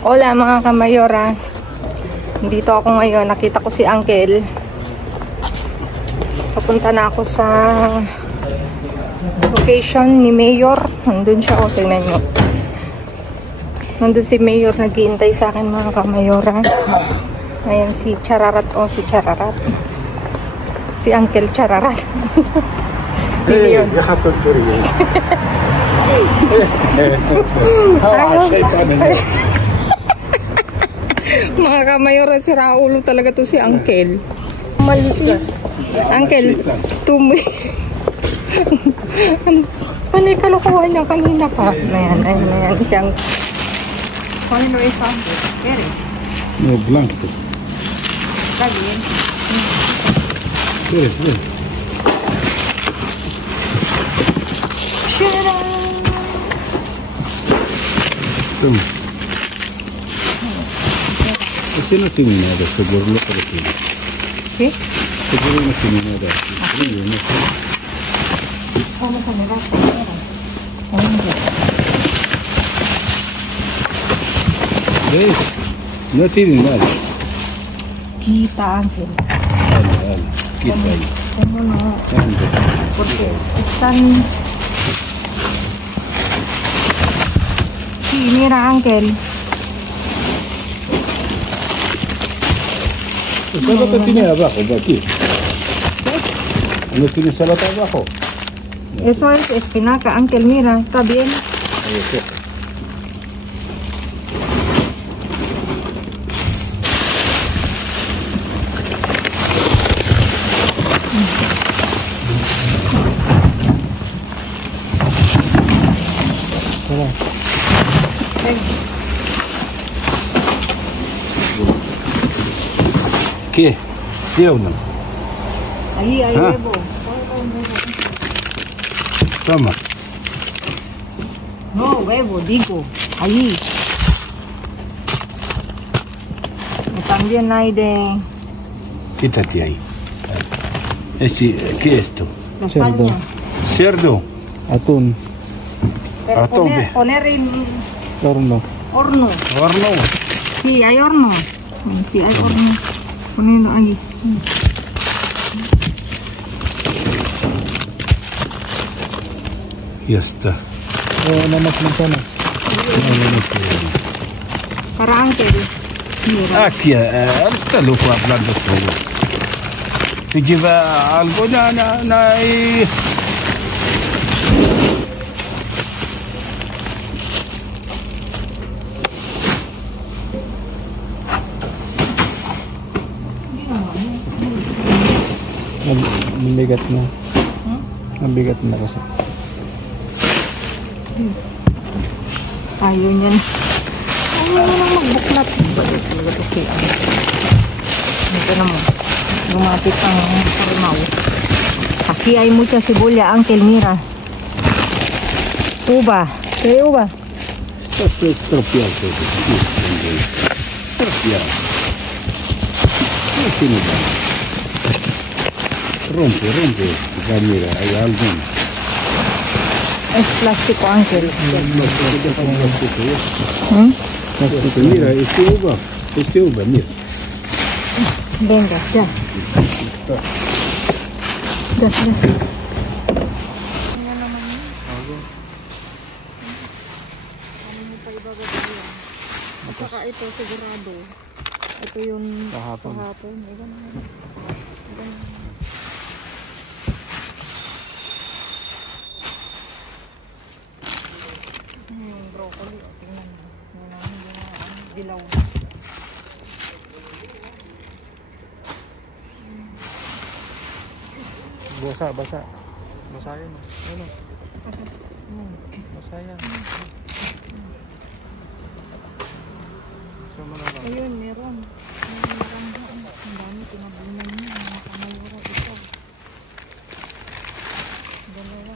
Hola mga kamayora, dito ako ngayon. Nakita ko si Uncle. Papunta na ako sa location ni Mayor. Nandun siya, o tingnan nyo. Nandun si Mayor, naghihintay sa akin mga kamayora. Ayan si Chararat, o si Chararat. Si Uncle Chararat. Hindi yun. Mga kamayora, si Raulo talaga to si Uncle. Maliit. Uncle, tumi. Ano yung kalokohan niya kanina pa? Ayan, isang. Ano yung isang? Kere? No, blanco. Está bien. Kere. Toma. Este no tiene nada, seguro lo que tiene. ¿Qué? Seguro no tiene nada. Frío, no sé. Vamos a mirar. ¿Ves? No tiene nada. Quita, Ángel. Dale, quita ahí. ¿Cómo no? Porque están... Sí, mira, Ángel. El salata tiene abajo, de aquí. ¿No tiene salata abajo? Eso es espinaca, Ángel, mira, está bien. ¿Qué? ¿Sí o no? Ahí hay huevo. Toma. No, huevo, digo. Ahí. Y también hay de... Quítate ahí. ¿Qué es esto? Cerdo. Cerdo. Atún. Pero Atún, poner en Horno. horno. Horno. Sí, hay horno. Sí, hay horno. Poniendo ahí. Ya está. Nada más manzanas. Para Ángel. Mira. Aquí, está loco hablando solo. Te lleva algo, Mabigat na. Mabigat na kasi. Ayaw niyan. Ayaw niya nang magbuklat. Balik talaga kasi. Ito naman. Lumapit ang harimaw. Aquí hay mucha cebolla, Ángel, mira. Uva. ¿Qué uva? Está estropeado. Estropeado. No tiene nada. Rompe. Mira, hay alguna. Es plástico, Ángel. Mira, este uva, mira. Venga, ya. Ya. Saka ito sigurado. Ito yung kahapon. Broccoli, tingnan mo. Dilaw. Basa. Basa yan. Ano? Basa yan. Ayun, meron. Ang dami tinabunan niya. Mga kamayura ito. Dalawa.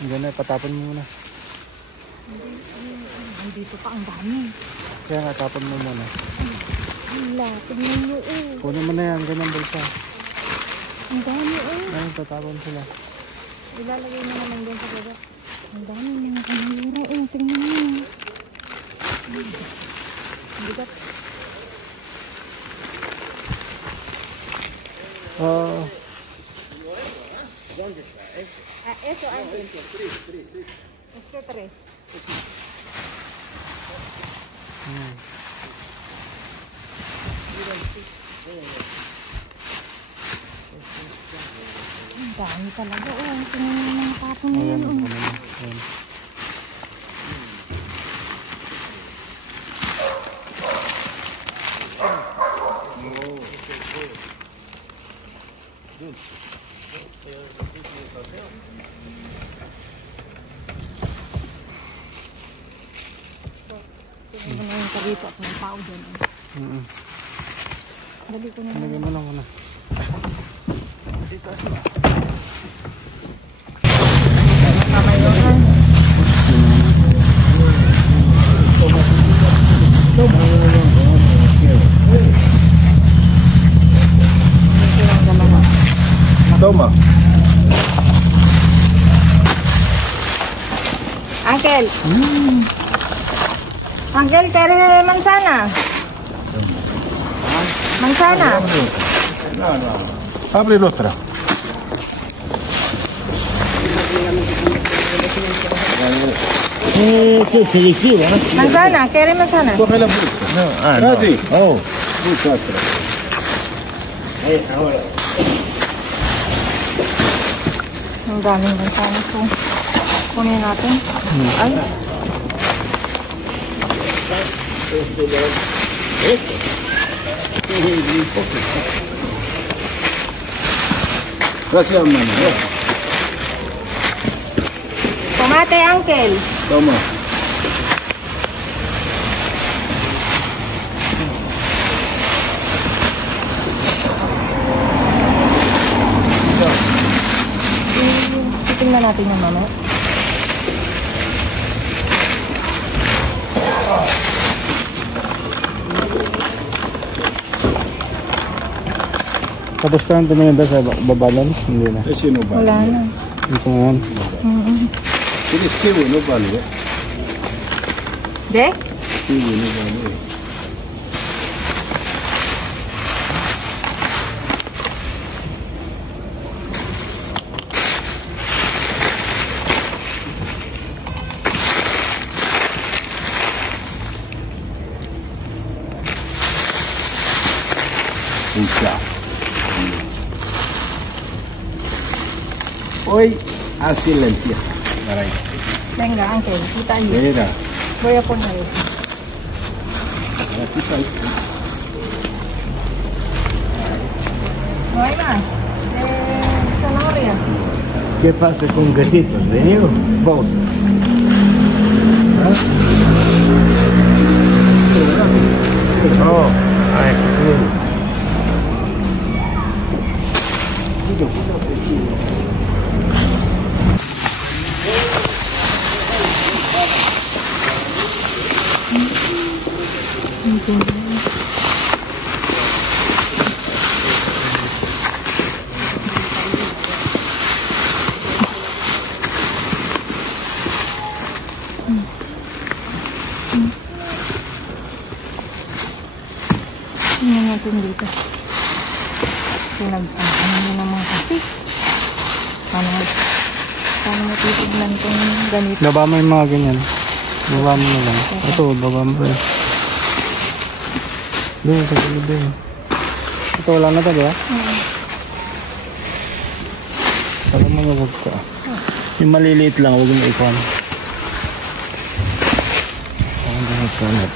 Diyan na, patapon mo muna. Andito pa ang dami. Kaya nga, tapon mo muna. Wala, tingnan nyo Kunin mo na yan, ganyan bulsa. Ang dami Ayun, tatapon sila. Ilalagay mo naman din sa baba. Ang dami mga kamayura tingnan nyo. Bigat. Eso antes. Este 3. Ang dami talaga. Tingnan mo mga tapon na yan. Tingnan mo yung karito at may tao dyan. Dali ko na. Lagyan mo lang muna. Itaas na. Kamayuran. Toma. Uncle. Uncle, quiere manzana? Manzana? No. Apri l'otra. Che selettivo, no? Manzana, quiere manzana? Coge la frutta. No, no. Sì. Oh, Frutta altra. ahora. Ang daming manzana. So, kunin natin. Ay. Gracias, mano. Tomate, Uncle. Toma. Titingnan natin yung mamaya. Tapos ka nang tumingin ba sa babalon? Hindi na. E se non vale. Wala na. Ito ngayon. Se li scrivo non vale. De? Scrivo non vale. Poi así lentejas. Venga, Uncle. Kita yun. Mira, Voy a poner. aquí está esto. No hay más. Zanahoria. ¿Qué pasa con gatitos? ¿Venido? Vos. Oh, ay, Tingnan natin dito. Ano nyo naman kasi. Paano matitignan itong ganito. Baba mo yung mga ganyan. Baba mo na lang. Ito, baba mo rin. Doon, sa gilid doon. Ito, wala na ito, diba? Saka mo huwag ka. Yung maliliit lang, huwag mo ikon. Ang ganyan sunod.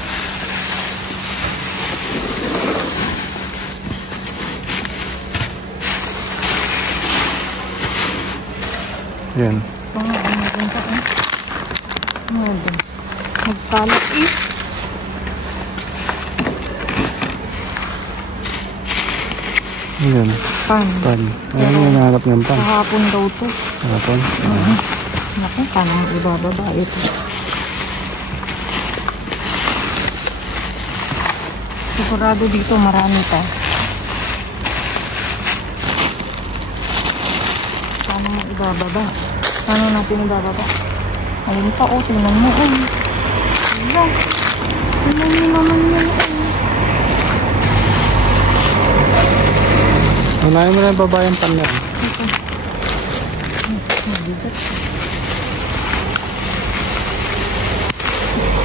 Yan. Magkalat eh. Yan. Pan. Pan. Ayun yung nahanap ng pan. Kahapon daw to. Kahapon? Naku, paano mo ibababa ito? Sigurado dito marami pa. Paano mo ibababa? Paano natin ibababa? Ayun pa, oh, tingnan mo, oh. Ayan. Tingnan mo naman yan, oh. Unahin mo na yung babayang pan na.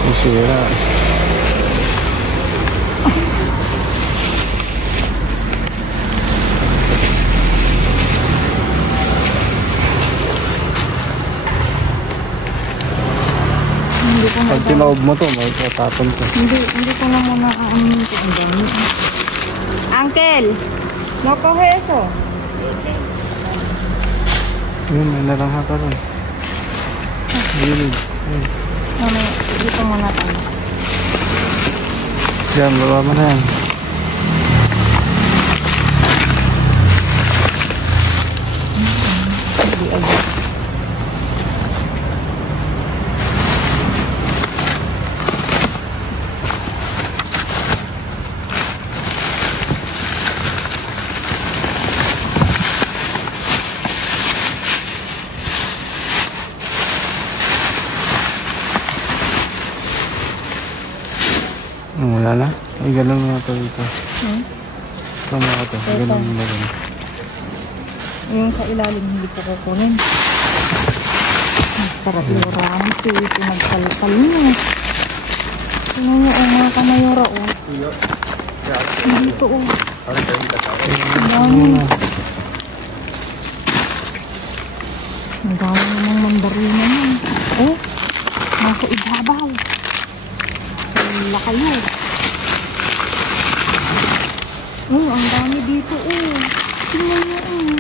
Masira. Pag tinaob mo to, magtatapon ko. Hindi ko na muna aanin ito. Ang dami. Uncle! No coge eso. Yun, may narangha ka rin. Gilid. Ano, dito muna tayo. Yan, baba mo na yan. Hindi agad. Wala na? Ay, ganun mo na ito dito. Tama ka ito. Ganun mo na rin. Yung sa ilalim, hindi ko kukunin. Sarap yung rampi. Pinagkalkal niya. Tingnan niyo, oh, mga kamayora, oh. Dito, oh. Ang dami. Ang dami namang mandarina niya. Oh, nasa ibabaw. Wala kayo. Ang dami dito, oh. Tingnan niyo, oh.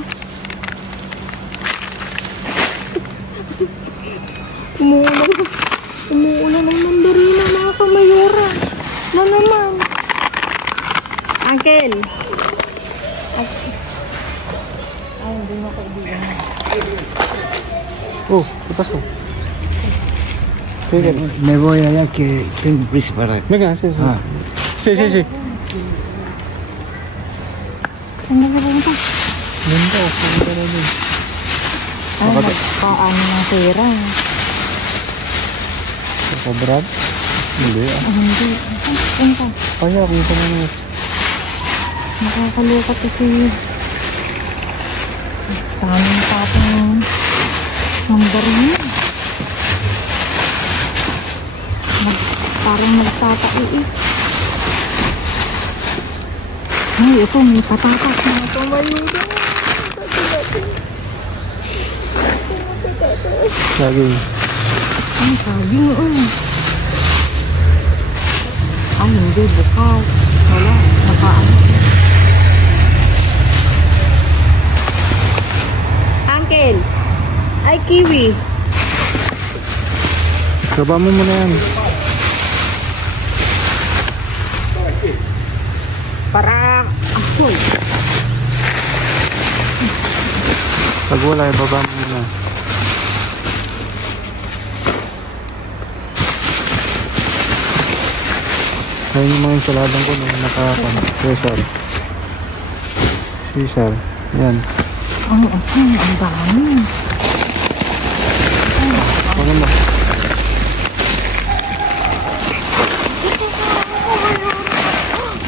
Umuulan ng mandarina, mga kamayora. Na naman. Uncle. Ay, hindi na kaibigan. Oh, ¿qué pasó? ¿Qué quieres? Me voy allá que tengo prisa para... Venga, sí, sí. Ah. Sí, sí, sí. Saan na rin ito? Ganda, ganda na din. Ay, nagpaano ng pera. Nakabrad? Hindi ah. Hindi. Saan ka? Kaya, kita mo na. Nakakalukat kasi. Daming tapong mandarina. Parang nagtataiit. Ay, ito, may patatas na ito. Mayuda. Saging. Ay, saging, Ay, hindi, bukas. Wala, nakaano. Uncle, ay, kiwi. Baba mo muna yan. Para, apoy. Pag wala, baba mo muna. Ayun yung mga insaladang ko nung naka-Caesar. Caesar. Yan. Ang dami. Ano mo?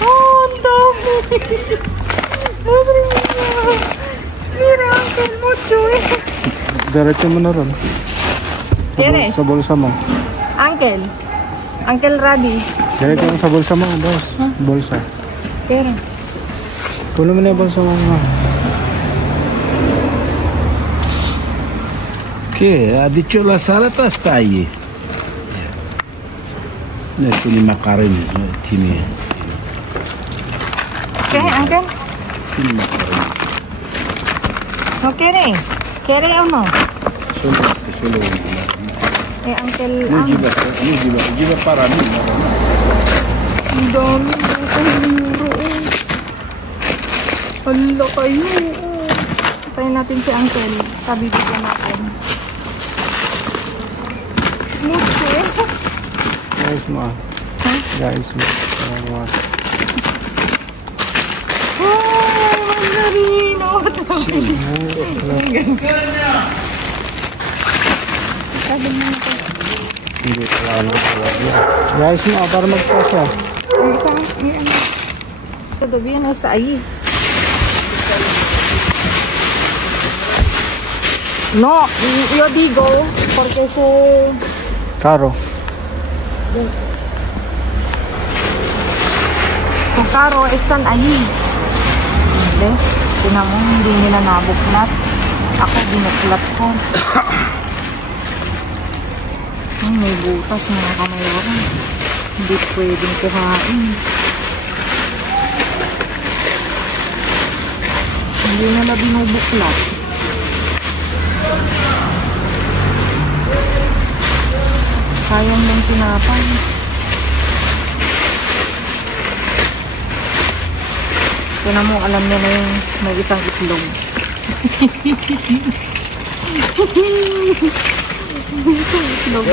Oh, ang dami. Mira, Uncle, mucho Diretso mo na ron. Kere? Sa bulsa mo. Uncle Raddy. Diretso mo sa bulsa mo, boss. Bulsa. Pero, Kulo mo na yung bulsa mo. Che ha dicho la salata sta ahí. Ecco i macaroni, tieni. ¿qué, Uncle? Tieni macaroni. ¿No quiere? ¿Quiere o no? Solo questo, solo uno. Uncle, Non gira para mí. ang dami ng kahiro, Hala kayo, Tayo natin si Uncle. Kabibigyan natin. Guys mo ah. Guys mo. Ay, mandarino. Hindi pala ano talaga. Guys mo ah, para magpasya. Todavía no está ahí. No, yo digo, porque su Caro. carro están ahí. Hindi, tinan mo, hindi nila nabuklat. Ako, binuklat ko. Ay, may butas mga kamayoran. Hindi pwedeng kuhain. Hindi nila binubuklat. Sayang ng tinapay. Tinan mo, alam niya na yung may isang itlog. Itlog.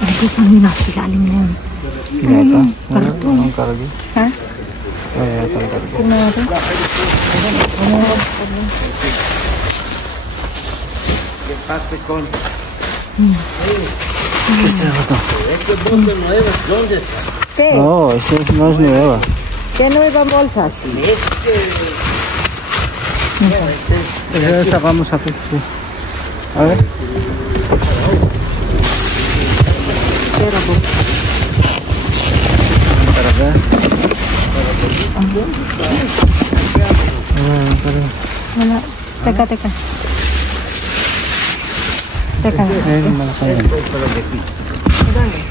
Ay, gusto nila. Silalim na yun. Yata? Karton. Ang kargo? Ha? Ay, yata ang kargo. Tingnan natin. Paste con. ¿Qué? Oh, esto no es nueva. ¿Qué nuevas bolsas? Esa sacamos aquí, sí. A ver. Pero, Para acá. wala. Teka. Teka.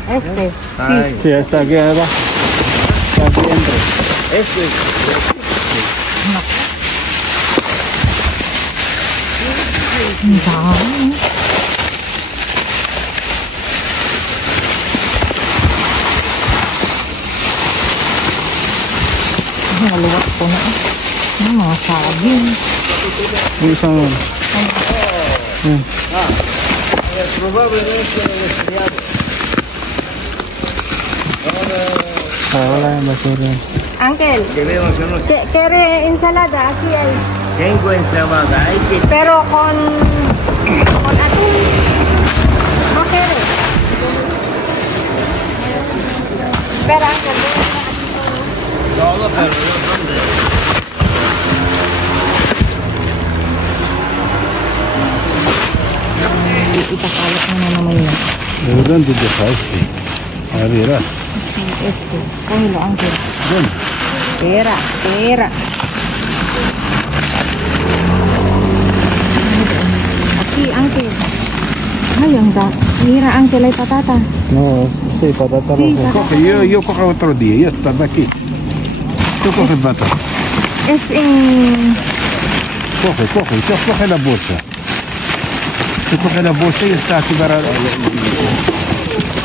Este. Sí. Sí, hasta aquí abajo. Hasta aquí entra. Ang dami. Naluwat ko na. Mga saging. Yung isang yun. Probablemente resfriado. Wala yung basura. Uncle, Que veo que no ¿quiere ensalada? Aquí hay. tengo ensalada. Hay que Pero con atún. ¿No quiere? Espera, Uncle. todo, pero no dónde. Ipakalat mo na naman yun. ¿Dónde deja este? A ver, Este. Cógelo, Uncle. ¿dónde? Espera. Aquí, Uncle. Ay, ang da. Mira, Uncle, hay patata. No, sí, patata Sí, roja. patata. Coge, yo cojo otro día, ya está de aquí. Tú coge batata. Es en... Coge la bolsa. Tú coge la bolsa y está aquí para...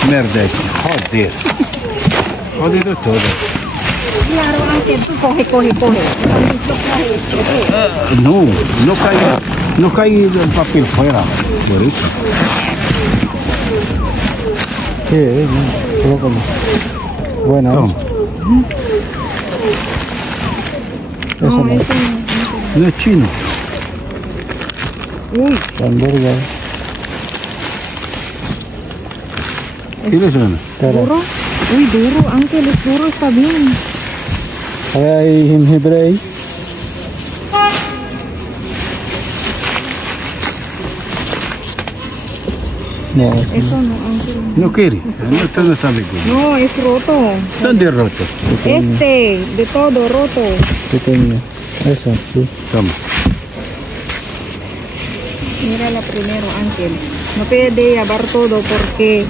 Merda esta, joder. Jodido todo. Claro, Uncle, tú coge. No cae el papel fuera, por eso. Sí, colócalo. Bueno, Toma. eso no. Eso No es chino. Uy, Hamburger. ¿Quieres una? duro. Uy, duro, Uncle, es duro, está bien. Hay en hebreo. No, Eso no, Uncle. No quiere. No sabe qué. No, es roto. ¿Dónde es roto? Este, de todo roto. pequeño. Eso, sí. Toma. Mírala primero, Uncle. No puede llevar todo porque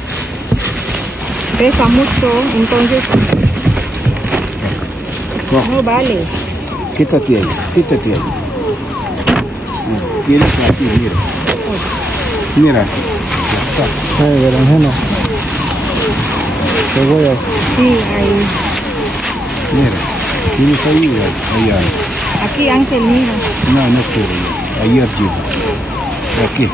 pesa mucho, entonces Coge. no vale. Quítate ahí. Mira aquí, mira. Mira aquí. Berenjena. Cebollas. Sí, ahí. Mira. Tienes ahí, allá. Aquí, Ángel, mira. No, no quiero yo. Ayer llevo. Aquí.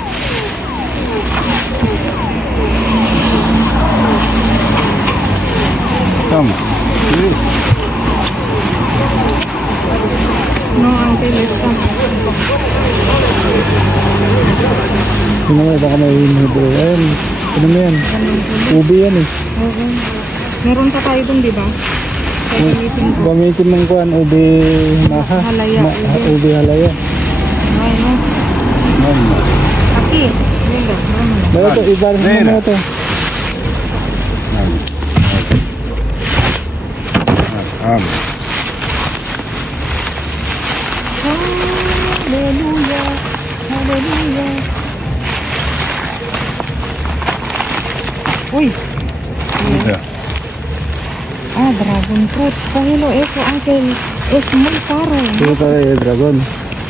Vamos. ¿Quieres? No, Ángel, está. Ano mo, baka may bro. Ayun, ano mo yan? Ubi yan eh. Oo. Meron pa tayo dun, di ba? Kaya gamitin ko. Gamitin mong kuhan, ubi maha. Halaya, ubi. Ubi halaya. Ay, no. No. Aquí. Mira, vamos. Meron to, ibarin mo na ito. Vamos. Hallelujah. Hallelujah. Uy. Mira. Ah, dragon fruit. Cógelo eso, Ángel. Es muy caro. Ito pala yung dragon.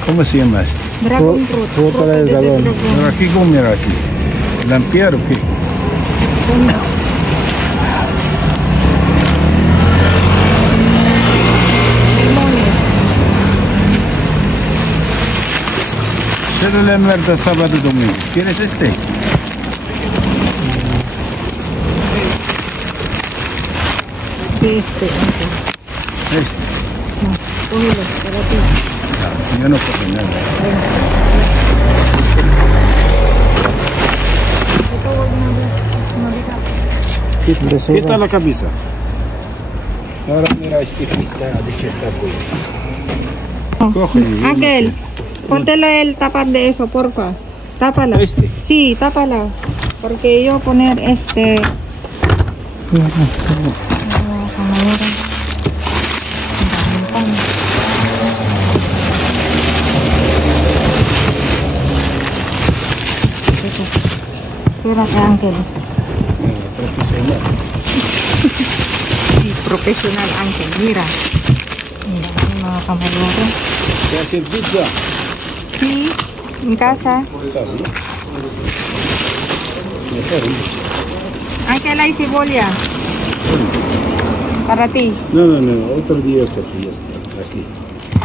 ¿Cómo se llama? Dragon fruit. Fruit pala yung dragon. Pero aquí, ¿cómo mira aquí? ¿Lampiar o qué? Pero la muerta sábado y domingo. ¿Quieres este? Este, Ángel. Este. Cógelo, para ti. No, yo no cojo nada. Quita la camisa. Ahora mira este que está de chetaco. Coge. Ángel, póntelo el tapar de eso, porfa. Tápala. Este. Sí, tápala. Porque yo poner este. Espérate, Ángel. Profesional. Sí, profesional, Ángel. Mira. Mira, mga kamalero. ¿Te hace pizza? Sí, en casa. Está bien. Mejor. Ángel, hay cebolla. Para ti. No, otro día que ya está. Aquí.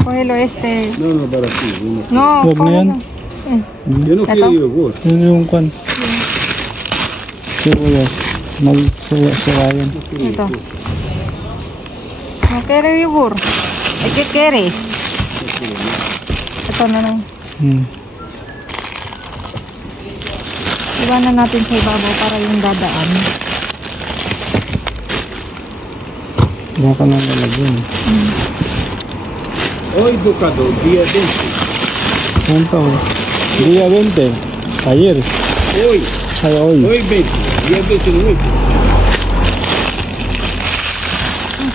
Cógelo este. No, para ti. No, Huwag na yan. cógelo. Yo no quiero yogur. Yun yung kuhan. Sibuyas. Mag-sirayan. Ito. No quiero yogur. ¿Qué quieres? Ito na lang. Iwanan natin sa ibabaw para yung dadaan. Baka na lalagyan. Hoy tocado, día 20. Saan pa oh? Día 20. Ayer. Hoy. Ay, hoy. Hoy 20. Día 29.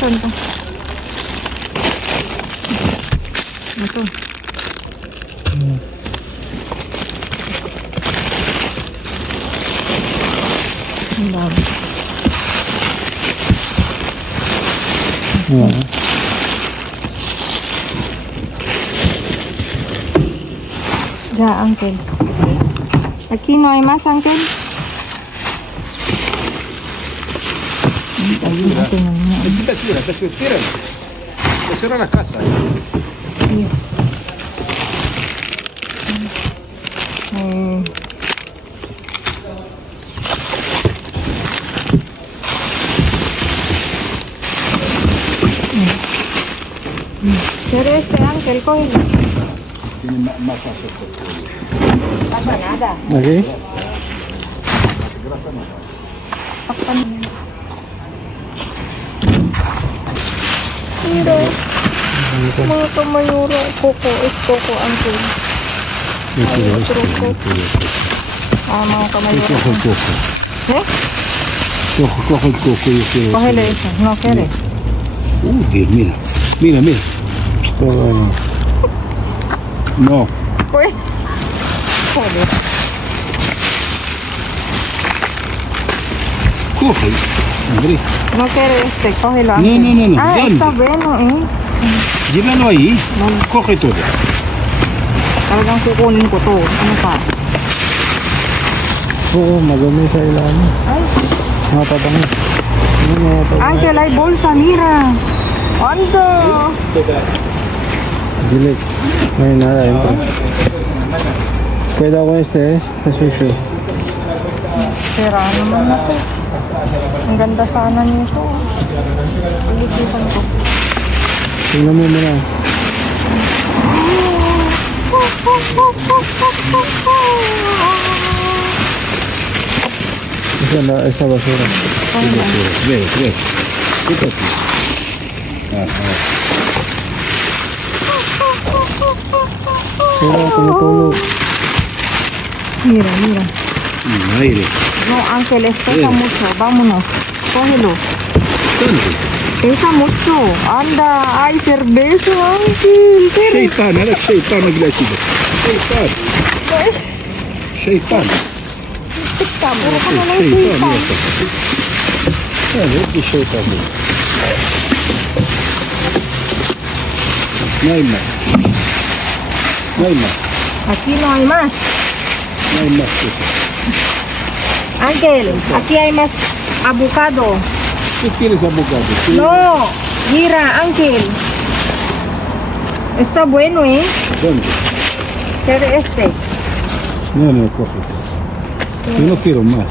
Saan to? Ito. Ang dami. Ya, Ángel. Aquí no hay más, Ángel. Te cierra la casa. Pero este Ángel, cógelo. Tiene más azúcar. No pasa nada. Okay. Mira. Mga kamayura. Coco. Es Coco, Ángel. Ay, truco. Mga kamayura. Coge el coco. ¿Eh? Coge el coco. Yo quiero. Cógele eso. No quieres. Dios, mira. Mira. No. Pues. Joder. Coge, Andrés. No quiere este. Cógelo, Ángel. No. Ah, ¿Dónde? está bueno, Llévalo ahí. Coge todo. Talagang kukunin ko to. Ano pa? Oo, magami sa ilalim. Ay. Mga tatangi. Ángel, hay bolsa, mira. Ando. Dilig. May nada dentro. Cuidado con este sucio. Sira naman na to. Ang ganda sana nito. Pilipitan ko. Tingnan mo muna. Esa basura. Ve. Quítate. Mira, tumutulo. Mira. Aire. No, Ángel, pesa mucho. Vámonos. Cógelo. ¿Dónde? Pesa mucho. Anda. Ay, cerveza, Ángel. Şeytan, ana şeytan aglasida. Şeytan. Tika, puro ka na lang Şeytan. şeytan. Evet, bir şeytan. Neyme. Aquí no hay más. Neyme. Ángel, aquí hay más avocado. ¿Qué quieres abogado? No, mira, Ángel. Está bueno, ¿eh? ¿Dónde? Quiere este. No, coge. Yo no quiero más.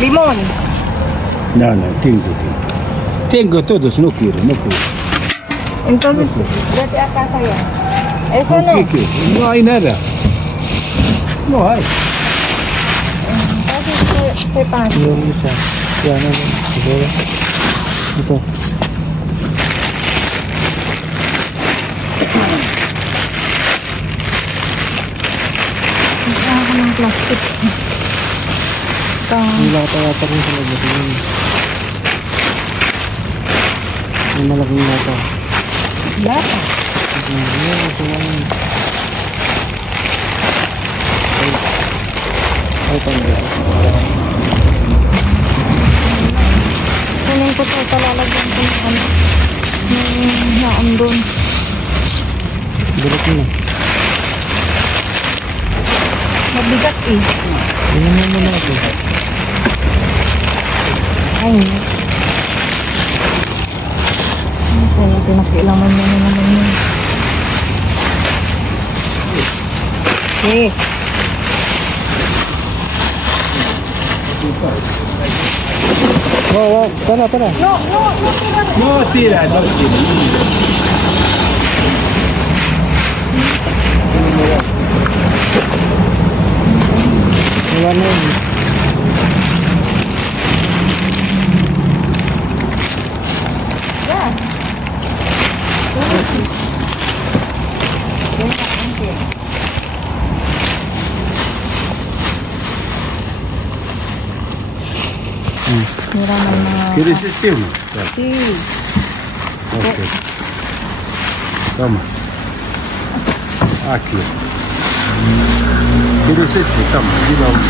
Limón. No, tengo. Tengo todos, no quiero. Entonces, vete a casa ya. Eso no. ¿Qué? No hay nada. No hay. Entonces, ¿qué pasa? Yung isa. Yan na lang. Siguro. Ito. Kailangan ko ng plastic. Yung lata-lata kong sa lagyan. Yung malaking lata. Lata. Ay, tanda. Kunin ko ito, talalagyan ko ng ano. Yung naandun. Bulok mo na. Mabigat eh. Tingnan mo muna ako. Ay. Kaya pinakilaman mo na naman yun. Okay. Wow, para. No. No tira. Wala na yun. Yeah. Mira naman. ¿Quieres este uno? Sí. Ok. Toma. Aquí. ¿Quieres este? Toma, lleva uno.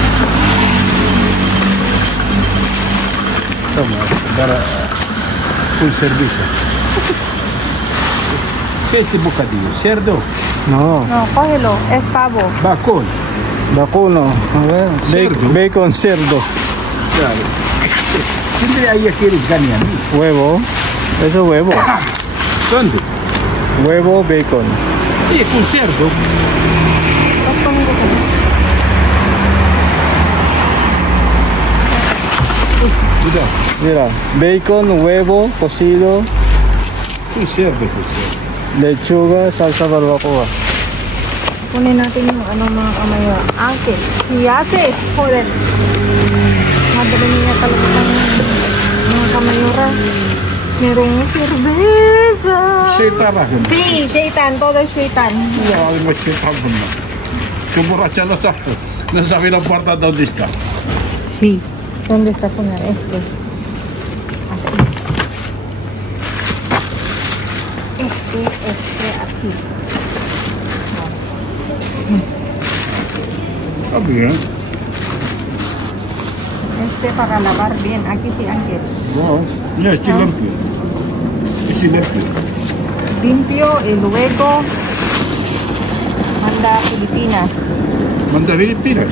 Toma, para un servicio. ¿Qué es este bocadillo? ¿Cerdo? No. No, cógelo. Es pavo. Bacon. Vacuno. A ver. Cerdo. Bacon, cerdo. Claro. Siempre ahí quieres ganar. Huevo. Eso es huevo. ¿Dónde? Huevo, bacon. Sí, con cerdo. Cuidado. Mira, bacon, huevo, cocido, Con cerdo, con cerdo. lechuga, salsa barbacoa. Kunin natin yung ano mga kamayo. Ángel. Hiyases. Joder. Madali niya talaga ng mga kamayura. Merong cerveza. Şeytan bakın. Sí, Jaitan. Todo es Jaitan. Ya, alma şeytan bunlar. Şu borracha no sabe la puerta dónde está. Sí. ¿Dónde está poner este? Aquí. Este aquí. Está bien. Este para lavar bien. Aquí sí, Ángel. Wow. Ya, estoy limpio. Estoy limpio. Limpio y luego manda a Filipinas. Manda Filipinas.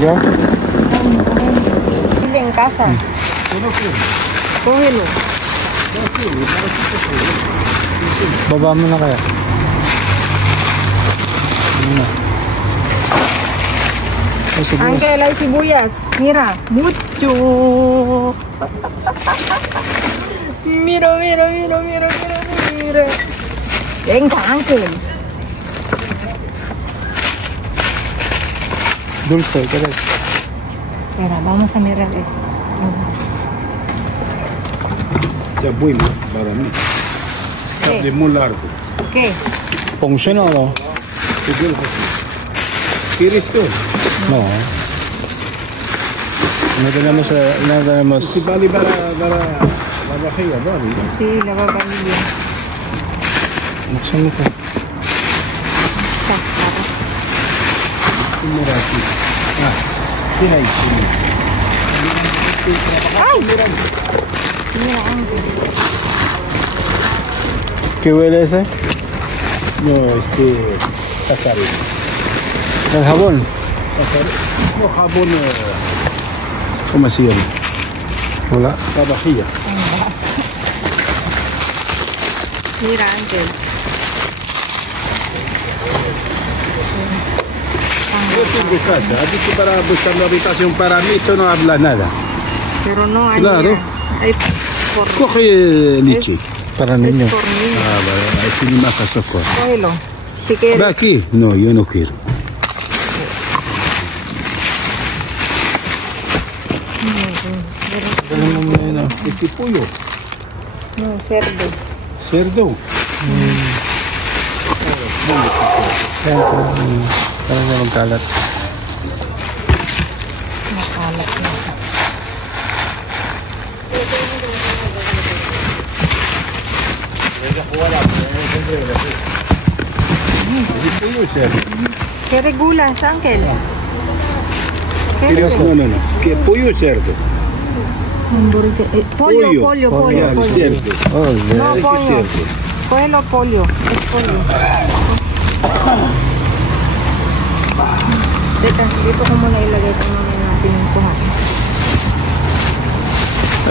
Ya? Hindi, en casa. Cógelo. Baba mo na kaya. Ay, sibuyas. Ángel, hay sibuyas. Mira, mucho. Mira, mira, mira, mira, mira, mira. Venga, Ángel. Dulce, ¿qué es? Mira, vamos a mirar eso. Está bueno para mí. Está ¿Qué? de muy largo. ¿Qué? ¿Funciona o no? ¿Quieres tú? No. No tenemos, no tenemos. Si vale para la vajilla, vale. Sí, la vainilla. Buksan mo po. Mira aquí. Ah, tiene ahí. ¡Ay! Mira, Ángel. ¿Qué huele ese? No, safari. El jabón. No, jabón. ¿Cómo se llama? Hola. La vajilla. Mira, Ángel. Yo tengo casa. Has dicho para buscar la habitación para mí, tú no hablas nada. Pero no hay. Claro. Mira, hay por, Coge leche. Para es niños. por niños. Ah, vale, ahí tiene más azúcar. Cógelo. Si quieres. ¿Va aquí? No, yo no quiero. Este pollo. No, cerdo. Cerdo. Yan, parang walang kalat. Makalat na. Este pollo es cerdo. ¿Qué regulas, Ángel? ¿Qué es eso? No, no, no. ¿Qué pollo es cerdo? Pollo, pollo, pollo, Claro, pollo. cerdo. Oh, No, Ese es pollo. cerdo. Cógelo, pollo. Es pollo. Teka, dito ko muna ilagay kung ano yung natin yung kuha.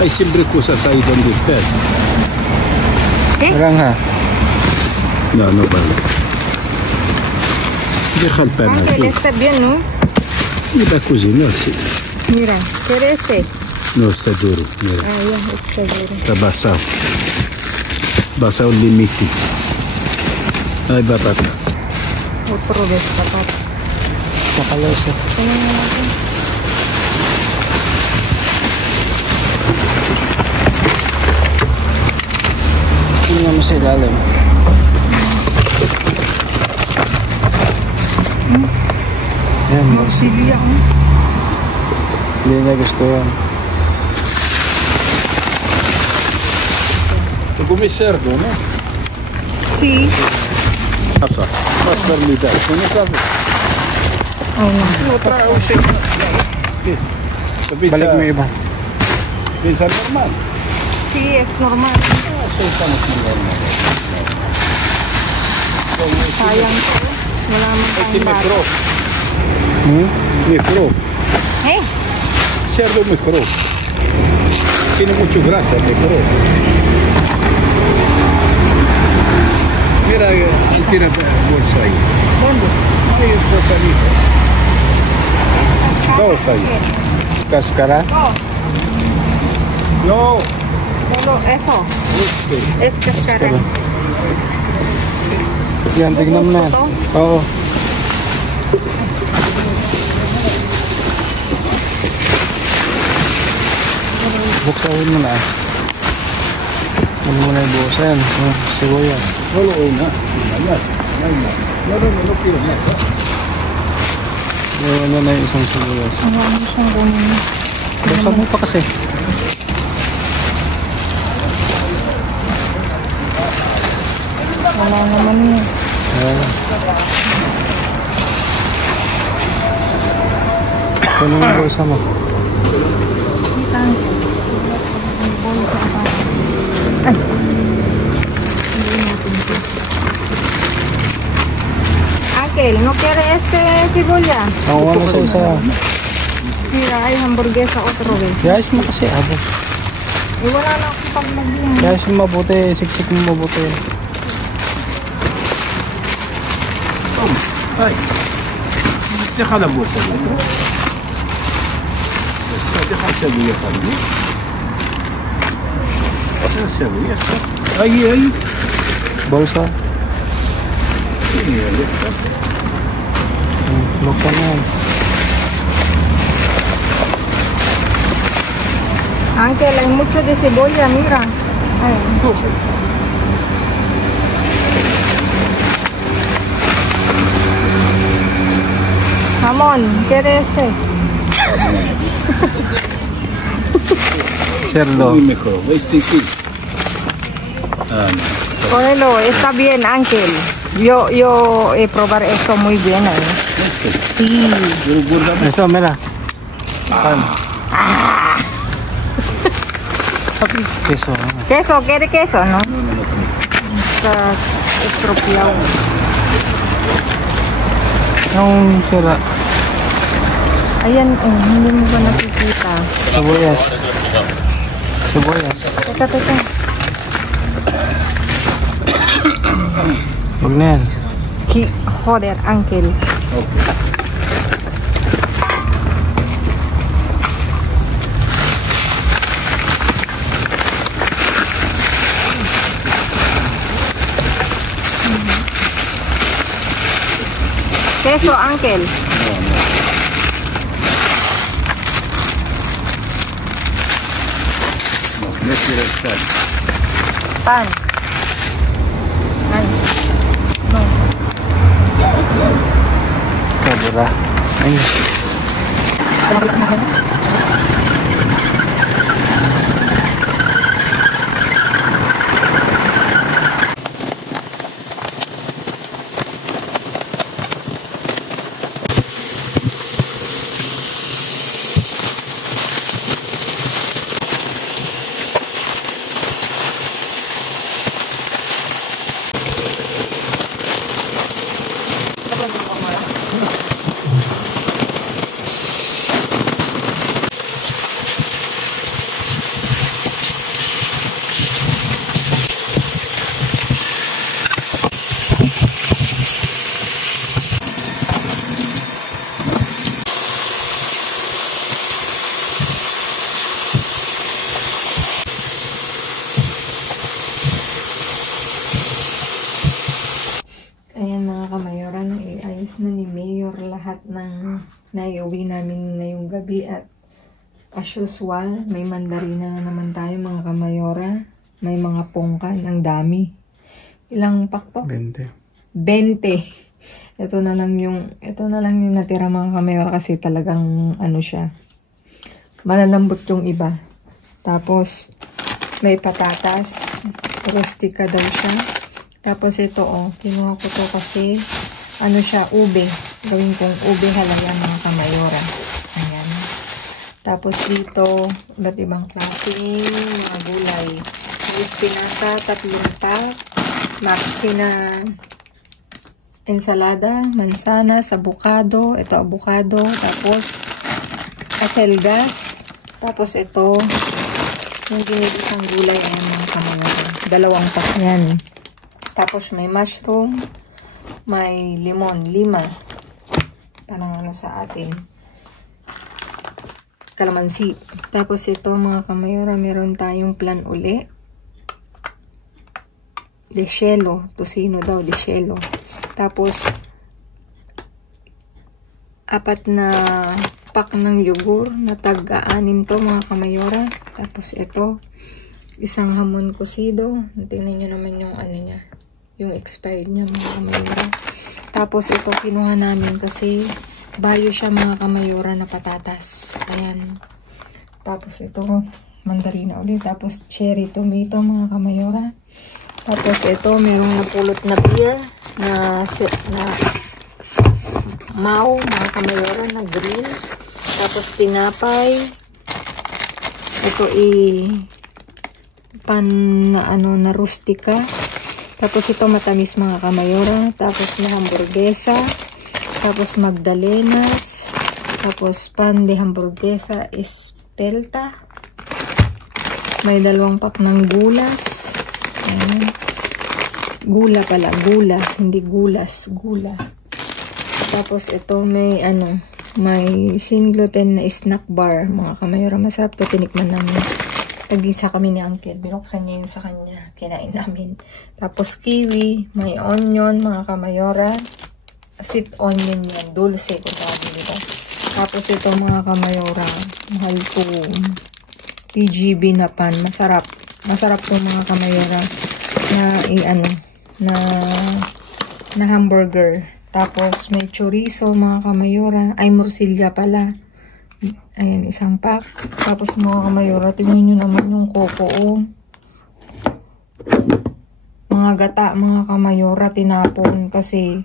Hay siempre cosas ahí donde estás. ¿Qué? naranja. No, no vale. Deja el pan Ángel, aquí. está bien, ¿no? Y va a cocinar, sí. Mira, ¿quieres este? No, está duro. Mira, Ah, ya, está bien. está basado. Basado el límite. Hay batata. Otro vez, papá. Makalasa. Tingnan mo sa ilalim. Yan, Morcilla, ¿no? hindi niya gusto yan. Te comes cerdo, ¿no? Sí. Pasa. Vas a vermitar. ¿No sabes? Ay, no. Otra vez. ¿Qué? Balik mo yung iba. ¿Pizza normal? Sí, es normal. Eso estamos normal. Sayang to. Wala naman Este tayong bata. micro. Hmm? Micro. Eh, Cerdo micro. Tiene mucho grasa, micro. Mira, tiene bolsa ahí. ¿dónde? Ahí un bocadito. Dos ahí. Kaskara. No, No. solo eso. Es cascara. Yan, tignan mo na yan. Oo. Buksahin mo na. Ano mo na yung bukasan? Oh, sibuyas. Solo una. Más. No, no quiero más. Ano na yung isang sibuyas. Ano siyang kunin? Buksan mo pa kasi. Wala naman yun. Ano yung bulsa mo? Kita. Ay. Hindi natin ito. Ángel, ¿no quiere este cebolla? Ang ano sa isa. Mira ay hamburguesa otro vez. Guys mo kasi abo. Eh, wala na akong paglagyan. Guys mo mabuti, siksik mo mabuti. Ay. Deja la bolsa. Deja cebolla también. Cebolla. Ahí. Bolsa. Mira, está. Lupa na yan. Uncle, hay mucho de cebolla, mira. Ay. Jamón, ¿quiere este? Cerdo. Muy mejor. Este sí. Ah, no. Cógelo, está bien, Uncle. Yo probar esto muy bien. Este. Sí. Pero guardamos. Ito, mira. Pan. Papi, queso. Queso, ¿quiere queso, no? No. Está estropeado. Yung sira. Ayan, hindi mo ba nakikita? Sibuyas. Sibuyas. Teka. Huwag na yan. Joder, Uncle. Okay. Queso, Uncle. No quiero estar. Pan. No. Kabura. Ayun. Ayan mga kamayoran, iayos na ni Mayor lahat ng naiuwi namin ngayong gabi at as usual, may mandarina na naman tayo mga kamayora. May mga pongkan, ang dami. Ilang pakpak? 20. 20. Ito na lang yung natira mga kamayora kasi talagang ano siya. Malalambot yung iba. Tapos may patatas, rustika daw siya. Tapos ito kinuha ko to kasi ano siya, ube. Gawin kong ube halaya mga kamayora. Ayan. Tapos dito, iba't ibang klaseng mga gulay. Espinata, 3 pack. Maxi na ensalada, mansanas, avocado. Ito avocado. Tapos aselgas. Tapos ito, yung ginigisang gulay. Ayan mga kamayora. 2 pack yan. Tapos may mushroom, may limon, 5. Parang ano sa atin. Kalamansi. Tapos ito mga kamayora, meron tayong plan uli. Deshelo. Tosino daw, deshelo. Tapos 4 na pack ng yogur na tag-6 to mga kamayora. Tapos ito, isang hamon kusido. Tingnan nyo naman yung ano niya. Yung expired niya mga kamayora. Tapos ito kinuha namin kasi bayo siya mga kamayora na patatas. Ayan. Tapos ito mandarina ulit. Tapos cherry tomato mga kamayora. Tapos ito merong napulot na beer na mau mga kamayora na green. Tapos tinapay. Ito pan na ano na rustika. Tapos ito matamis mga kamayora. Tapos na hamburguesa. Tapos magdalenas. Tapos pan de hamburguesa espelta. May 2 pack ng gulas. Ayan. Gula pala, gula, hindi gulas, gula. Tapos ito may may sin gluten na snack bar. Mga kamayora, masarap to, tinikman namin. Tag-isa kami ni Uncle, binuksan niya yun sa kanya, kinain namin. Tapos kiwi, may onion, mga kamayora. Sweet onion yan, dulce kung tawagin dito. Tapos ito mga kamayora, mahal to. TGB na pan, masarap. Masarap to mga kamayora na hamburger. Tapos may chorizo mga kamayora, ay morcilla pala. Ayan, 1 pack. Tapos mga kamayora, tingnan nyo naman yung coco. Mga gata mga kamayora, tinapon kasi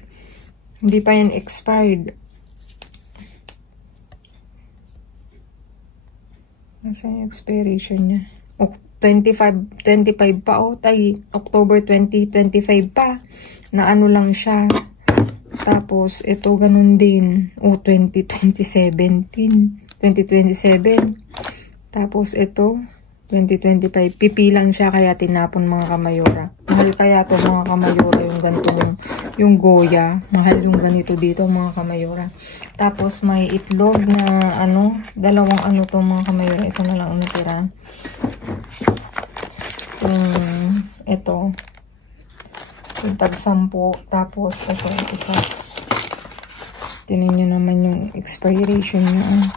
hindi pa yan expired. Nasaan yung expiration niya? 25 pa October 2025 pa. Na ano lang siya. Tapos ito ganun din. 2027. Tapos ito 2025. Pipi lang siya kaya tinapon mga kamayora. Mahal kaya to mga kamayora yung ganitong yung Goya. Mahal yung ganito dito mga kamayora. Tapos may itlog na dalawang to mga kamayora. Ito na lang natira. Ito. Yung tag-10. Tapos ito isa. Tingnan nyo naman yung expiration niya.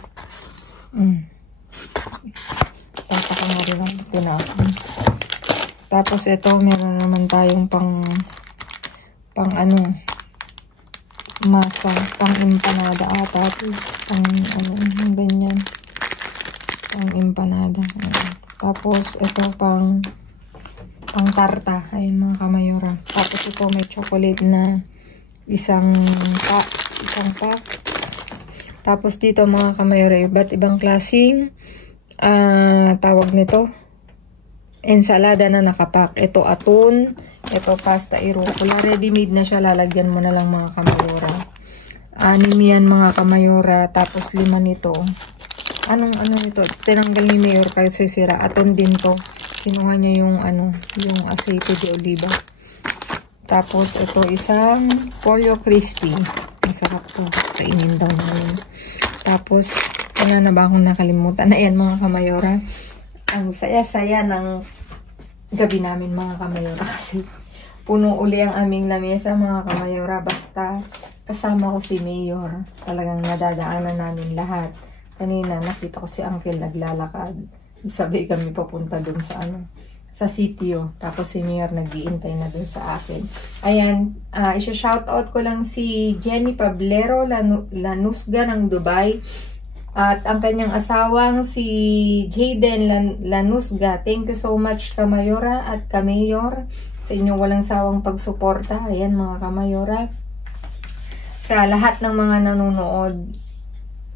Tapos nga rin ang tinapon. Tapos ito, meron naman tayong pang masa, pang empanada ata ito. Yung ganyan. Pang empanada. Tapos ito pang tarta. Ayun mga kamayora. Tapos ito may chocolate na isang pack. Tapos dito mga kamayora, iba't ibang klaseng tawag nito, ensalada na nakapak. Ito atun, ito pasta irukula. Ready made na siya, lalagyan mo na lang mga kamayora. 6 yan mga kamayora. Tapos 5 nito. Anong ito? Tinanggal ni Mayor kasi sira. Atun din to. Kinuha niya yung yung aceite de oliva. Tapos ito isang pollo crispy. Masarap to. Kainin daw namin. Tapos wala na ba akong nakalimutan? Ayan mga kamayora. Ang saya-saya ng gabi namin mga kamayora kasi puno uli ang aming lamesa mga kamayora. Basta kasama ko si Mayor. Talagang nadadaanan namin lahat. Kanina nakita ko si Uncle naglalakad. Sabay kami papunta dun sa sa sitio. Tapos si Mayor nag-iintay na dun sa akin. Ayan, isa-shoutout ko lang si Jenny Pablero Lanusga ng Dubai. At ang kanyang asawang si Jayden Lanusga. Thank you so much kamayora at kamayor sa inyong walang sawang pagsuporta. Ayan mga kamayora. Sa lahat ng mga nanonood,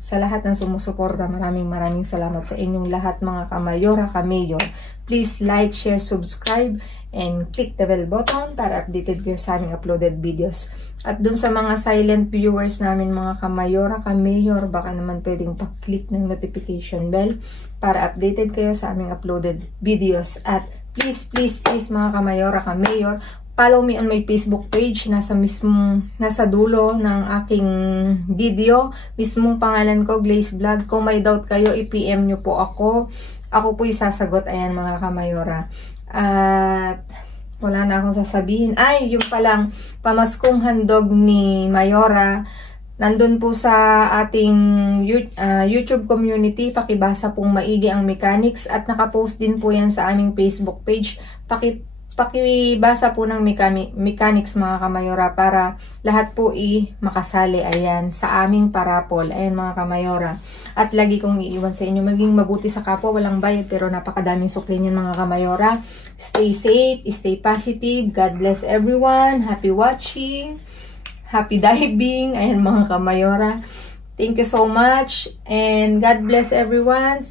sa lahat ng sumusuporta, maraming salamat sa inyong lahat mga kamayora, kamayor. Please like, share, subscribe, and click the bell button para updated kayo sa aming uploaded videos. At dun sa mga silent viewers namin mga kamayora, kamayor, baka naman pwedeng pa-click ng notification bell para updated kayo sa aming uploaded videos. At please mga kamayora, kamayor, follow me on my Facebook page. Nasa dulo ng aking video. Mismong pangalan ko, Glaze Vlog. Kung may doubt kayo, i-PM nyo po ako. Ako po isasagot. Ayan mga kamayora. At wala na akong sasabihin. Ay, yung palang pamaskong handog ni Mayora. Nandun po sa ating YouTube community. Pakibasa pong maigi ang mechanics. At nakapost din po yan sa aming Facebook page. Pakibasa po ng mechanics mga kamayora para lahat po makasali ayan sa aming parapol. Ayan mga kamayora. At lagi kong iiwan sa inyo, maging mabuti sa kapwa, walang bayad pero napakadaming sukli niyan mga kamayora. Stay safe, stay positive. God bless everyone. Happy watching. Happy diving. Ayan mga kamayora. Thank you so much and God bless everyone.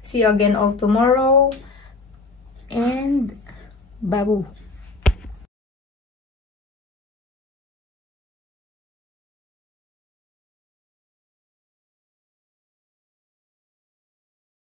See you again all tomorrow. And babu.